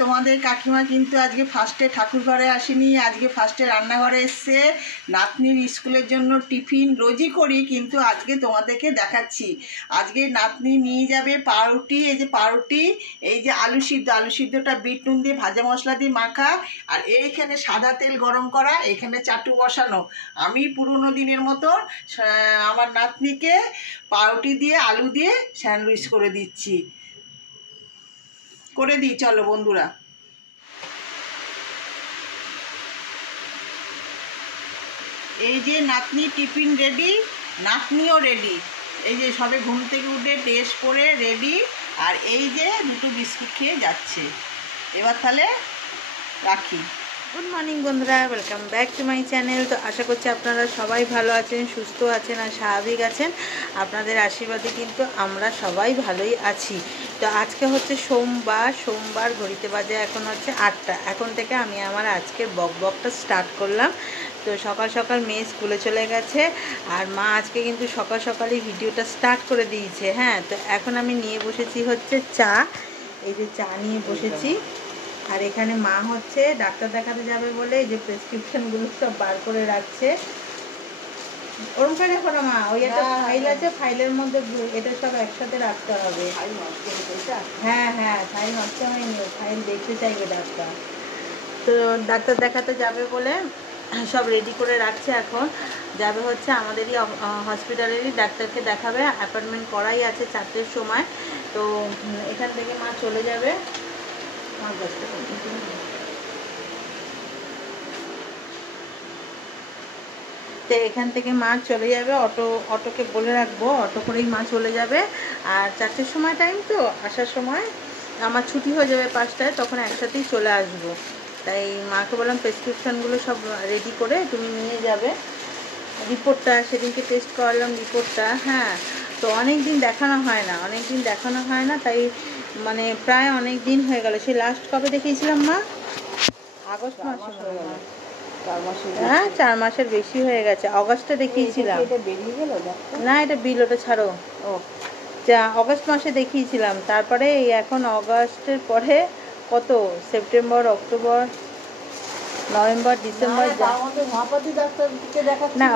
তোমাদের কাকিমা কিন্তু আজকে ফার্স্টে ঠাকুর ঘরে আসেনি, আজকে ফার্স্টে রান্নাঘরে এসছে। নাতনির স্কুলের জন্য টিফিন রোজই করি, কিন্তু আজকে তোমাদেরকে দেখাচ্ছি। আজকে নাতনি নিয়ে যাবে পাউরুটি, এই যে পাউরুটি, এই যে আলু সিদ্ধটা বিট নুন দিয়ে ভাজা মশলা দিয়ে মাখা, আর এইখানে সাদা তেল গরম করা, এখানে চাটু বসানো। আমি পুরনো দিনের মতো আমার নাতনিকে পাউরুটি দিয়ে আলু দিয়ে স্যান্ডউইচ করে দিচ্ছি। করে দিই, চলো বন্ধুরা। এই যে নাতনি টিফিন রেডি, নাতনিও রেডি। এই যে সবে ঘুম থেকে উঠে ড্রেস পরে রেডি, আর এই যে দুটো বিস্কুট খেয়ে যাচ্ছে। এবার তাহলে রাখি। গুড মর্নিং বন্ধুরা, welcome back to my channel. তো আশা করছি আপনারা সবাই ভালো আছেন, সুস্থ আছেন আর স্বাভাবিক আছেন। আপনাদের আশীর্বাদে কিন্তু আমরা সবাই ভালোই আছি। তো আজকে হচ্ছে সোমবার ঘড়িতে বাজে এখন হচ্ছে 8টা। এখন থেকে আমি আমার আজকের বকটা স্টার্ট করলাম। তো সকাল সকাল মেয়ে স্কুলে চলে গেছে, আর মা আজকে কিন্তু সকাল সকালই ভিডিওটা স্টার্ট করে দিয়েছে। হ্যাঁ, তো এখন আমি নিয়ে বসেছি হচ্ছে চা। এই যে চা নিয়ে বসেছি, আর এখানে মা হচ্ছে ডাক্তার দেখাতে যাবে বলে এই যে প্রেসক্রিপশনগুলো সব বার করে রাখছে। ওরকম করে রাখো না মা, ওই একটা ফাইল আছে, ফাইলের মধ্যে এটা সব একসাথে রাখতে হবে। হ্যাঁ হ্যাঁ, ফাইল নষ্ট হয়নি, ফাইল দেখতে চাইবে ডাক্তার। তো ডাক্তার দেখাতে যাবে বলে সব রেডি করে রাখছে। এখন যাবে হচ্ছে আমাদেরই হসপিটালেরই ডাক্তারকে দেখাবে, অ্যাপয়েন্টমেন্ট করাই আছে 4টের সময়। তো এখান থেকে মা চলে যাবে। তো এখান থেকে মা চলে যাবে, অটোকে বলে রাখবো, অটো করেই মা চলে যাবে। আর 4টের সময় টাইম, তো আসার সময় আমার ছুটি হয়ে যাবে 5টায়, তখন একসাথেই চলে আসবো। তাই মাকে বললাম প্রেসক্রিপশনগুলো সব রেডি করে তুমি নিয়ে যাবে। রিপোর্টটা সেদিনকে টেস্ট করালাম রিপোর্টটা। হ্যাঁ, তো অনেক দিন দেখানো হয় না, তাই মানে প্রায় অনেক দিন হয়ে গেল। সেই লাস্ট কবে দেখিয়েছিলাম মা? আগস্ট মাসে। হ্যাঁ, 4 মাসের বেশি হয়ে গেছে। অগস্টে দেখিয়েছিলাম। না, এটা বিল, ওটা ছাড়ো। অগস্ট মাসে দেখিয়েছিলাম। তারপরে এই এখন অগস্টের পরে কত, সেপ্টেম্বর, অক্টোবর, নভেম্বর, ডিসেম্বর। না,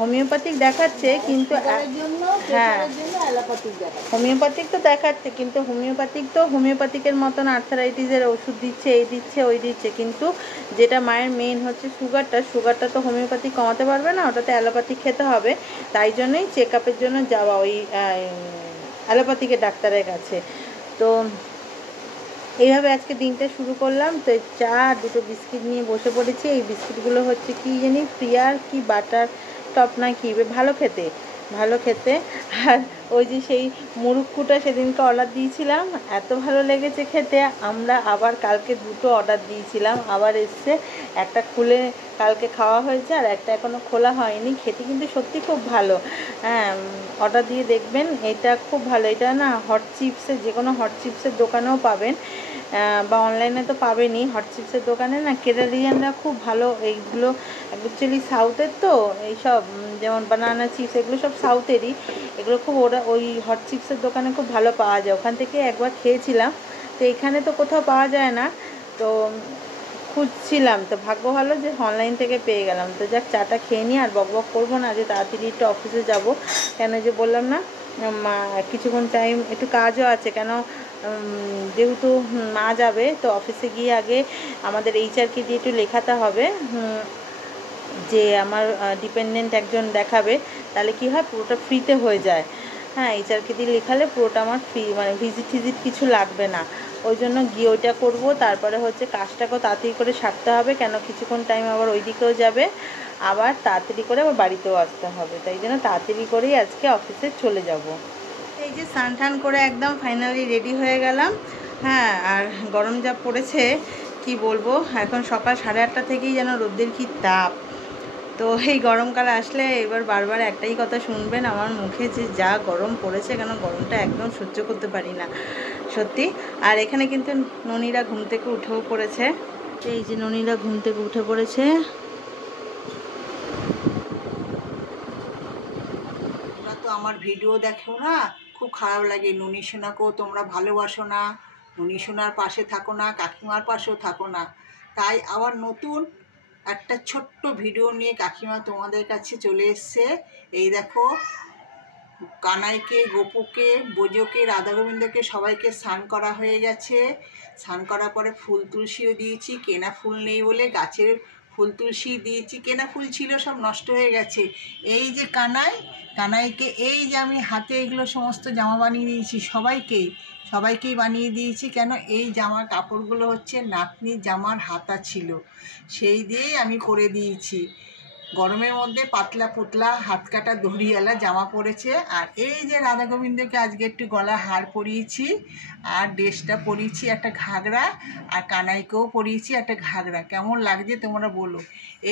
হোমিওপ্যাথিক দেখাচ্ছে, কিন্তু হ্যাঁ হোমিওপ্যাথিক তো দেখাচ্ছে, কিন্তু হোমিওপ্যাথিকের মতন আর্থারাইটিসের ওষুধ দিচ্ছে, এই দিচ্ছে ওই দিচ্ছে, কিন্তু যেটা মায়ের মেইন হচ্ছে সুগারটা তো হোমিওপ্যাথিক কমাতে পারবে না, ওটাতে অ্যালোপ্যাথিক খেতে হবে। তাই জন্যই চেক আপের জন্য যাওয়া ওই অ্যালোপ্যাথিকের ডাক্তারের কাছে। তো এইভাবে আজকে দিনটা শুরু করলাম। তো চা আর দুটো বিস্কিট নিয়ে বসে পড়েছি। এই বিস্কিটগুলো হচ্ছে কি জানি, প্রিয়ার কি বাটার টপ না কি, ভালো খেতে। আর ওই যে সেই মুরুক্কুটা সেদিনকে অর্ডার দিয়েছিলাম, এত ভালো লেগেছে খেতে। আমরা আবার কালকে দুটো অর্ডার দিয়েছিলাম, আবার এসছে। একটা খুলে কালকে খাওয়া হয়েছে, আর একটা এখনও খোলা হয়নি। খেতে কিন্তু সত্যি খুব ভালো। হ্যাঁ, অর্ডার দিয়ে দেখবেন, এটা খুব ভালো। এটা না হট চিপসের, যে কোনো হট চিপসের দোকানেও পাবেন, বা অনলাইনে তো পাবেনই। হট চিপসের দোকানে না কেরালিয়ানরা খুব ভালো, এইগুলো অ্যাকচুয়ালি সাউথের, তো এইসব যেমন বানানা চিপস এগুলো সব সাউথেরই। এগুলো খুব ওই হট চিপসের দোকানে খুব ভালো পাওয়া যায়, ওখান থেকে একবার খেয়েছিলাম। তো এখানে তো কোথাও পাওয়া যায় না, তো খুঁজছিলাম, তো ভাগ্য ভালো যে অনলাইন থেকে পেয়ে গেলাম। তো যাক, চাটা খেয়ে নিই, আর বক করবো না, যে তাড়াতাড়ি একটু অফিসে যাব। কেন যে বললাম না, কিছুক্ষণ টাইম একটু কাজও আছে, কেন যেহেতু মা যাবে, তো অফিসে গিয়ে আগে আমাদের এইচআরকে দিয়ে একটু লেখাতে হবে, যে আমার ডিপেন্ডেন্ট একজন দেখাবে, তাহলে কি হয়, পুরোটা ফ্রিতে হয়ে যায়। হ্যাঁ, এইচআরকে দিয়ে লেখালে পুরোটা আমার ফ্রি, মানে ভিজিট কিছু লাগবে না। ওই জন্য গিয়ে ওইটা করবো। তারপরে হচ্ছে কাজটাকেও তাড়াতাড়ি করে সারতে হবে, কেন কিছুক্ষণ টাইম আবার ওই দিকেও যাবে, আবার তাড়াতাড়ি করে আবার বাড়িতেও আসতে হবে। তাই জন্য তাড়াতাড়ি করেই আজকে অফিসে চলে যাব। এই যে স্নান টান করে একদম ফাইনালি রেডি হয়ে গেলাম। হ্যাঁ, আর গরম যা পড়েছে কি বলবো, এখন সকাল 8:30 থেকেই যেন রোদ্রের কি তাপ। তো এই গরমকালে আসলে এবার বারবার একটাই কথা শুনবেন আমার মুখে, যে যা গরম পড়েছে, কেন গরমটা একদম সহ্য করতে পারি না সত্যি। আর এখানে কিন্তু ননিরা ঘুম থেকে উঠেও পড়েছে। এই যে ননিরা ঘুম থেকে উঠে পড়েছে। তোমরা তো আমার ভিডিও দেখো না, খুব খারাপ লাগে। ননি সোনাকেও তোমরা ভালোবাসো না, ননী সোনার পাশে থাকো না, কাকিমার পাশেও থাকো না। তাই আবার নতুন একটা ছোট্ট ভিডিও নিয়ে কাকিমা তোমাদের কাছে চলে এসছে। এই দেখো, কানাইকে, গোপুকে, বোজোকে, রাধা গোবিন্দকে সবাইকে স্নান করা হয়ে গেছে। স্নান করার পরে ফুল তুলসীও দিয়েছি, কেনা ফুল নেই বলে গাছের ফুল তুলসী দিয়েছি। কেনা ফুল ছিল সব নষ্ট হয়ে গেছে। এই যে কানাইকে এই যে আমি হাতে এগুলো সমস্ত জামা বানিয়ে দিয়েছি, সবাইকেই বানিয়ে দিয়েছি। কেন, এই জামার কাপড়গুলো হচ্ছে নাতনির জামার হাতা ছিল, সেই দিয়েই আমি করে দিয়েছি। গরমের মধ্যে পাতলা পুতলা হাত কাটা দড়িওয়ালা জামা পরেছে। আর এই যে রাধা গোবিন্দকে আজকে একটু গলা হার পরিয়েছি, আর ড্রেসটা পরিয়েছি একটা ঘাগরা, আর কানাইকেও পরিয়েছি একটা ঘাগরা। কেমন লাগছে তোমরা বলো।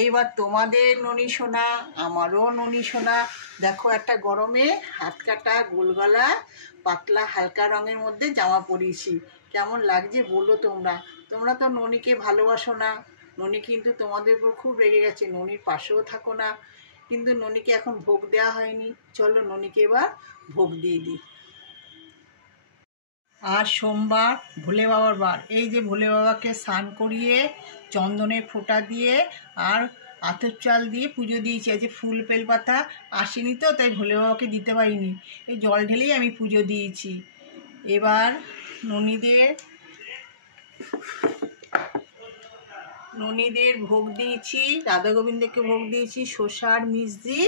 এইবার তোমাদের ননী সোনা, আমারও ননী সোনা, দেখো একটা গরমে হাত কাটা গোল গলা পাতলা হালকা রঙের মধ্যে জামা পরিয়েছি। কেমন লাগছে বলো তোমরা। তোমরা তো ননীকে ভালোবাসো না। ননী কিন্তু তোমাদের উপর খুব রেগে গেছে, ননীর পাশেও থাকো না। কিন্তু ননীকে এখন ভোগ দেওয়া হয়নি, চলো ননীকে এবার ভোগ দিয়ে দিই। আর সোমবার ভোলে বাবার বার। এই যে ভোলে বাবাকে স্নান করিয়ে চন্দনের ফোঁটা দিয়ে আর আতপ চাল দিয়ে পুজো দিয়েছি। আজ ফুল বেলপাতা আসেনি তো, তাই ভোলে বাবাকে দিতে পারিনি। এই জল ঢেলেই আমি পুজো দিয়েছি। এবার ননীদের ভোগ দিয়েছি, রাধা গোবিন্দকে ভোগ দিয়েছি শসার মিষ্টি,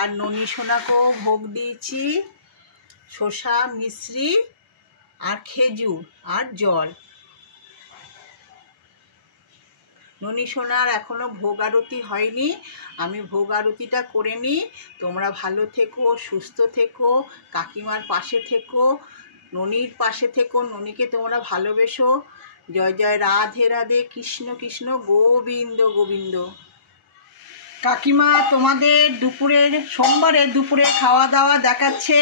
আর ননী সোনাকেও ভোগ দিয়েছি শসা মিশ্রি আর খেজুর আর জল। ননী সোনার এখনও ভোগ আরতি হয়নি, আমি ভোগ আরতিটা করে নিই। তোমরা ভালো থেকো, সুস্থ থেকো, কাকিমার পাশে থেকো, ননীর পাশে থেকো, ননীকে তোমরা ভালোবেসো। জয় জয় রাধে রাধে, কৃষ্ণ কৃষ্ণ, গোবিন্দ গোবিন্দ। কাকিমা তোমাদের সোমবারের দুপুরে খাওয়া দাওয়া দেখাচ্ছে।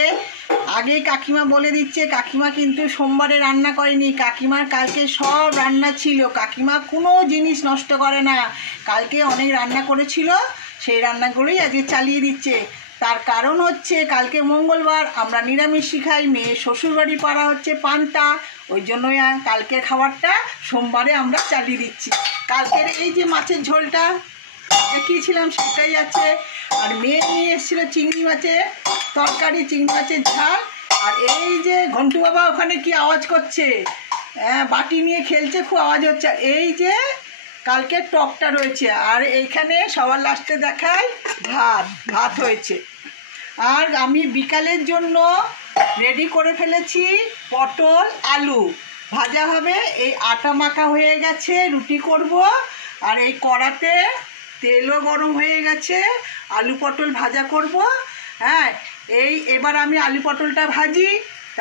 আগেই কাকিমা বলে দিচ্ছে, কাকিমা কিন্তু সোমবারে রান্না করেনি। কাকিমার কালকে সব রান্না ছিল, কাকিমা কোনো জিনিস নষ্ট করে না। কালকে অনেক রান্না করেছিল, সেই রান্নাগুলোই আজকে চালিয়ে দিচ্ছে। তার কারণ হচ্ছে কালকে মঙ্গলবার, আমরা নিরামিষই খাই, মেয়ে শ্বশুরবাড়ি পাড়া হচ্ছে পান্তা, ওই জন্যই কালকের খাবারটা সোমবারে আমরা চালিয়ে দিচ্ছি। কালকের এই যে মাছের ঝোলটা দেখিয়েছিলাম সেটাই আছে। আর মেয়ে নিয়ে এসেছিল চিংড়ি মাছের তরকারি, চিংড়ি মাছের ঝাল। আর এই যে ঘন্টু বাবা ওখানে কি আওয়াজ করছে, বাটি নিয়ে খেলছে, খুব আওয়াজ হচ্ছে। এই যে কালকে টকটা রয়েছে। আর এইখানে সবার লাস্টে দেখায় ভাত হয়েছে। আর আমি বিকালের জন্য রেডি করে ফেলেছি পটল আলু ভাজা হবে। এই আটা মাখা হয়ে গেছে, রুটি করব। আর এই কড়াতে তেলও গরম হয়ে গেছে, আলু পটল ভাজা করব। হ্যাঁ, এবার আমি আলু পটলটা ভাজি,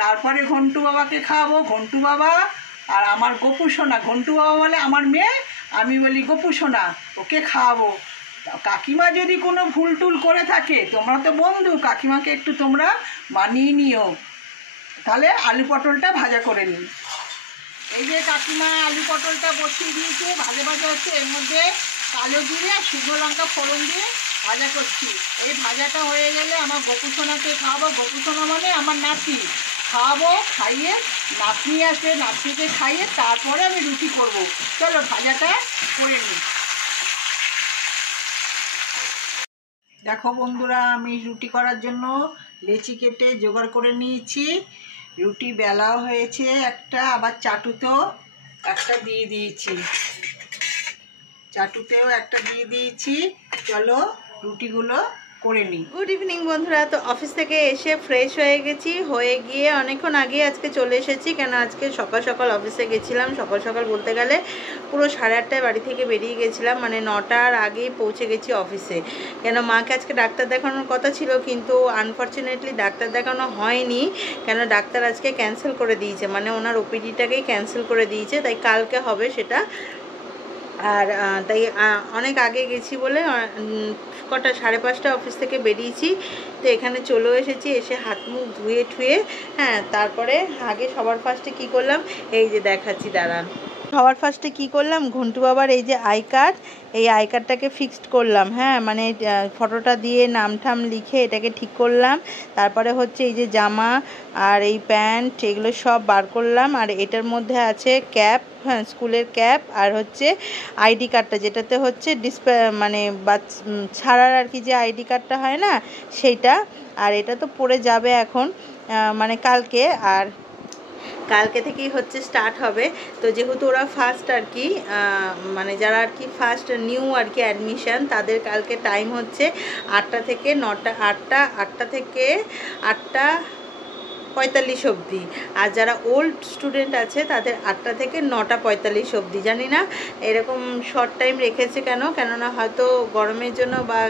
তারপরে ঘন্টু বাবাকে খাওয়াবো। ঘন্টু বাবা আর আমার গোপু সোনা, ঘন্টু বাবা বলে আমার মেয়ে, আমি বলি গোপু সোনা, ওকে খাওয়াবো। কাকিমা যদি কোনো ভুল টুল করে থাকে, তোমরা তো বন্ধু, কাকিমাকে একটু তোমরা মানিয়ে নিও। তাহলে আলু পটলটা ভাজা করে নিই। এই যে কাকিমা আলু পটলটা বসিয়ে দিয়েছে, ভাজা হচ্ছে। এর মধ্যে কালো জিরে আর শুকনো লঙ্কা ফোড়ন দিয়ে ভাজা করছি। এই ভাজাটা হয়ে গেলে আমার গোপু সোনাকে খাওয়াবো। গোপু সোনা মানে আমার নাতি, খাওয়াবো, খাইয়ে নাতনি আসবে, নাতনিকে খাইয়ে তারপরে আমি রুটি করব। চলো ভাজাটা করে নিই। দেখো বন্ধুরা, আমি রুটি করার জন্য লেচি কেটে জোগাড় করে নিয়েছি। রুটি বেলাও হয়েছে একটা, আবার চাটুতেও একটা দিয়ে দিয়েছি। চলো রুটিগুলো করে নিই। গুড ইভিনিং বন্ধুরা। তো অফিস থেকে এসে ফ্রেশ হয়ে গেছি, হয়ে গিয়ে অনেকক্ষণ আগে আজকে চলে এসেছি। কেন আজকে সকাল সকাল অফিসে গেছিলাম। সকাল সকাল বলতে গেলে পুরো 8:30টায় বাড়ি থেকে বেরিয়ে গেছিলাম, মানে 9টার আগেই পৌঁছে গেছি অফিসে। কেন মাকে আজকে ডাক্তার দেখানোর কথা ছিল, কিন্তু আনফর্চুনেটলি ডাক্তার দেখানো হয়নি। কেন ডাক্তার আজকে ক্যান্সেল করে দিয়েছে, মানে ওনার ওপিডিটাকেই ক্যান্সেল করে দিয়েছে, তাই কালকে হবে সেটা। আর তাই অনেক আগে গেছি বলে কটা 5:30 অফিস থেকে বেরিয়েছি। তো এখানে চলেও এসেছি, এসে হাত মুখ ধুয়ে ঠুয়ে, হ্যাঁ, তারপরে আগে সবার ফার্স্টে কি করলাম এই যে দেখাচ্ছি, দাঁড়ান। সবার ফার্স্টে কি করলাম, ঘন্টু বাবার এই যে আই কার্ড, এই আই কার্ডটাকে ফিক্সড করলাম। হ্যাঁ, মানে ফটোটা দিয়ে নাম ঠাম লিখে এটাকে ঠিক করলাম। তারপরে হচ্ছে এই যে জামা আর এই প্যান্ট এগুলো সব বার করলাম। আর এটার মধ্যে আছে ক্যাপ, হ্যাঁ স্কুলের ক্যাপ, আর হচ্ছে আইডি কার্ডটা, যেটাতে হচ্ছে মানে ছাড়ার আর কি যে আইডি কার্ডটা হয় না সেইটা। আর এটা তো পড়ে যাবে এখন, মানে কালকে, আর কালকে থেকেই হচ্ছে স্টার্ট হবে। তো যেহেতু ওরা ফার্স্ট আর কি, মানে যারা আর কি ফার্স্ট নিউ আর কি অ্যাডমিশান, তাদের কালকে টাইম হচ্ছে 8টা থেকে 9টা, 8টা থেকে 8:45 অবধি। আর যারা ওল্ড স্টুডেন্ট আছে তাদের 8টা থেকে 9:45 অবধি। জানি না এরকম শর্ট টাইম রেখেছে কেননা হয়তো গরমের জন্য বা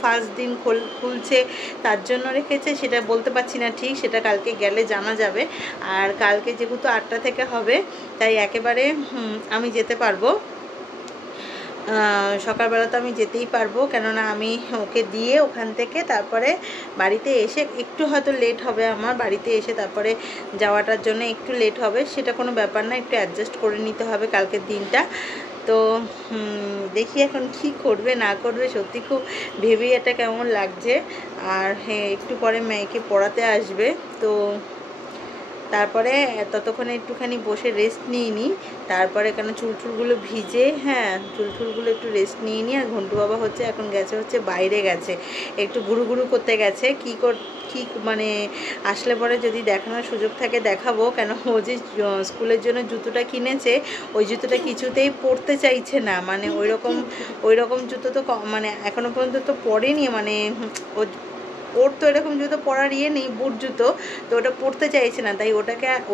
ফার্স্ট দিন খুলছে তার জন্য রেখেছে, সেটা বলতে পারছি না ঠিক, সেটা কালকে গেলে জানা যাবে। আর কালকে যেহেতু 8টা থেকে হবে তাই একেবারে আমি যেতে পারবো, সকালবেলা তো আমি যেতেই পারবো, কেননা আমি ওকে দিয়ে ওখান থেকে তারপরে বাড়িতে এসে একটু হয়তো লেট হবে, আমার বাড়িতে এসে তারপরে যাওয়াটার জন্য একটু লেট হবে, সেটা কোনো ব্যাপার না, একটু অ্যাডজাস্ট করে নিতে হবে কালকের দিনটা। তো দেখি এখন কী করবে না করবে, সত্যি খুব ভেবেই এটা কেমন লাগছে। আর হ্যাঁ, একটু পরে মেয়েকে পড়াতে আসবে, তো তারপরে ততক্ষণে একটুখানি বসে রেস্ট নিয়ে নিই। তারপরে কেন চুলটুলগুলো ভিজে, হ্যাঁ চুলটুলগুলো একটু রেস্ট নিয়ে নিই। আর ঘন্টু বাবা হচ্ছে এখন গেছে হচ্ছে বাইরে গেছে, একটু ঘুরু করতে গেছে। কি মানে আসলে পরে যদি দেখানোর সুযোগ থাকে দেখাবো, কেন ও যে স্কুলের জন্য জুতোটা কিনেছে ওই জুতোটা কিছুতেই পরতে চাইছে না, মানে ওই রকম জুতো তো মানে এখনো পর্যন্ত তো পরেনি, মানে ওর তো এরকম জুতো পরার ইয়ে নেই, বুট জুতো, তো ওটা পরতে চাইছে না, তাই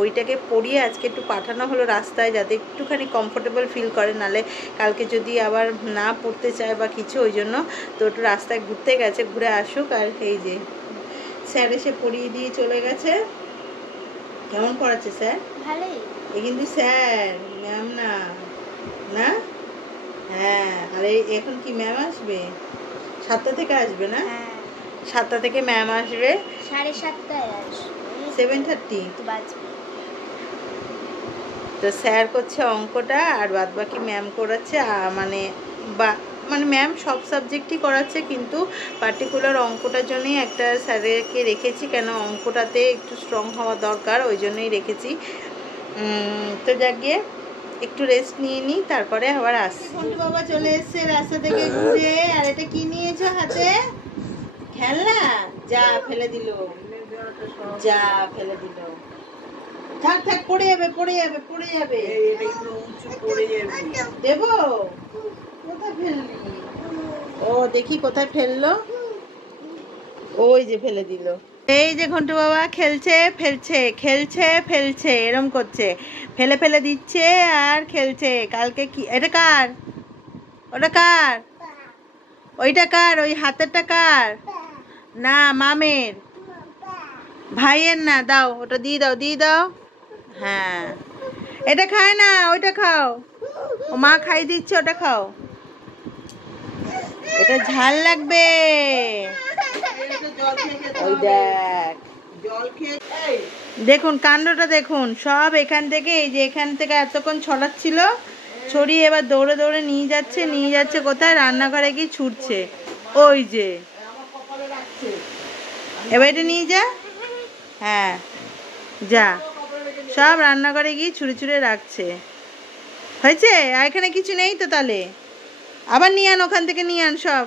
ওইটাকে পরিয়ে আজকে একটু পাঠানো হলো রাস্তায়, যাতে একটুখানি কমফোর্টেবল ফিল করে, নালে কালকে যদি আবার না পরতে চায় বা কিছু, ওই জন্য তো একটু রাস্তায় ঘুরতে গেছে, ঘুরে আসুক। আর এই যে স্যার এসে পরিয়ে দিয়ে চলে গেছে। কেমন পড়াচ্ছে স্যার? ভালোই। এ কিন্তু স্যার, ম্যাম না, না? হ্যাঁ, আর এখন কি ম্যাম আসবে? 7টা থেকে আসবে না? 7টা থেকে ম্যাম আসবে, 7:30 আসবে, 7:30 বাজবে। তো স্যার করছে অঙ্কটা আর বাদ বাকি ম্যাম করাচ্ছে, মানে ম্যাম সব সাবজেক্টই করাচ্ছে, কিন্তু পার্টিকুলার অঙ্কটার জন্যই একটা স্যারকে রেখেছি, কেন অঙ্কটাতে একটু স্ট্রং হওয়া দরকার, ওই জন্যই রেখেছি। তো যাক গিয়ে একটু রেস্ট নিয়ে নিই, তারপরে আবার আসছি। ঘন্টু বাবা চলে এসছে রাস্তা থেকে ঘুরে। আর এটা কি নিয়েছো হাতে? খেলনা? যা ফেলে দিল, যা ফেলে দিল। থাক পড়ে যাবে, দেবো? কোথায় ফেললি? ও দেখি কোথায় ফেললো, ওই যে ফেলে দিল। এই যে ঘন্টু বাবা ফেলছে এরম করছে, ফেলে দিচ্ছে আর খেলছে। কালকে কি এটা কার? ওটা কার? ওইটা কার? ওই হাতেরটা কার? না মামের, ভাইয়ের না, দাও ওটা, দিয়ে দাও। হ্যাঁ, এটা খায় না, ওইটা খাও, ও মা খাই দিচ্ছে, ওটা খাও, এটা ঝাল লাগবে। ওই দেখ, দেখুন কাণ্ডটা দেখুন, সব এখান থেকে, এই যে এখান থেকে এতক্ষণ ছড়াচ্ছিল, ছড়িয়ে এবার দৌড়ে নিয়ে যাচ্ছে কোথায়? রান্নাঘরে গিয়ে ছুটছে, ওই যে এবার এটা নিয়ে যা, হ্যাঁ যা, সব রান্নাঘরে গিয়ে ছুঁড়ে রাখছে। হয়েছে? আর এখানে কিছু নেই তো, তাহলে আবার নিয়ে আন ওখান থেকে, সব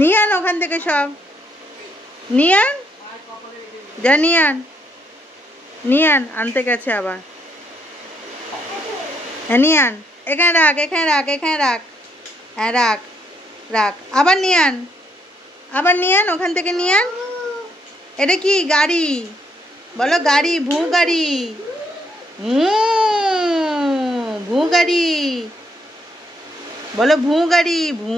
নিয়ে আন ওখান থেকে, সব নিয়ে আন, যা নিয়ে আন, আনতে গেছে আবার। হ্যাঁ নিয়ে আন, এখানে রাখ, হ্যাঁ রাখ, আবার নিয়ে আন ওখান থেকে নিয়ে আন। এটা কি গাড়ি? বলো গাড়ি, ভূ গাড়ি, বলো ভূ গাড়ি, ভূ।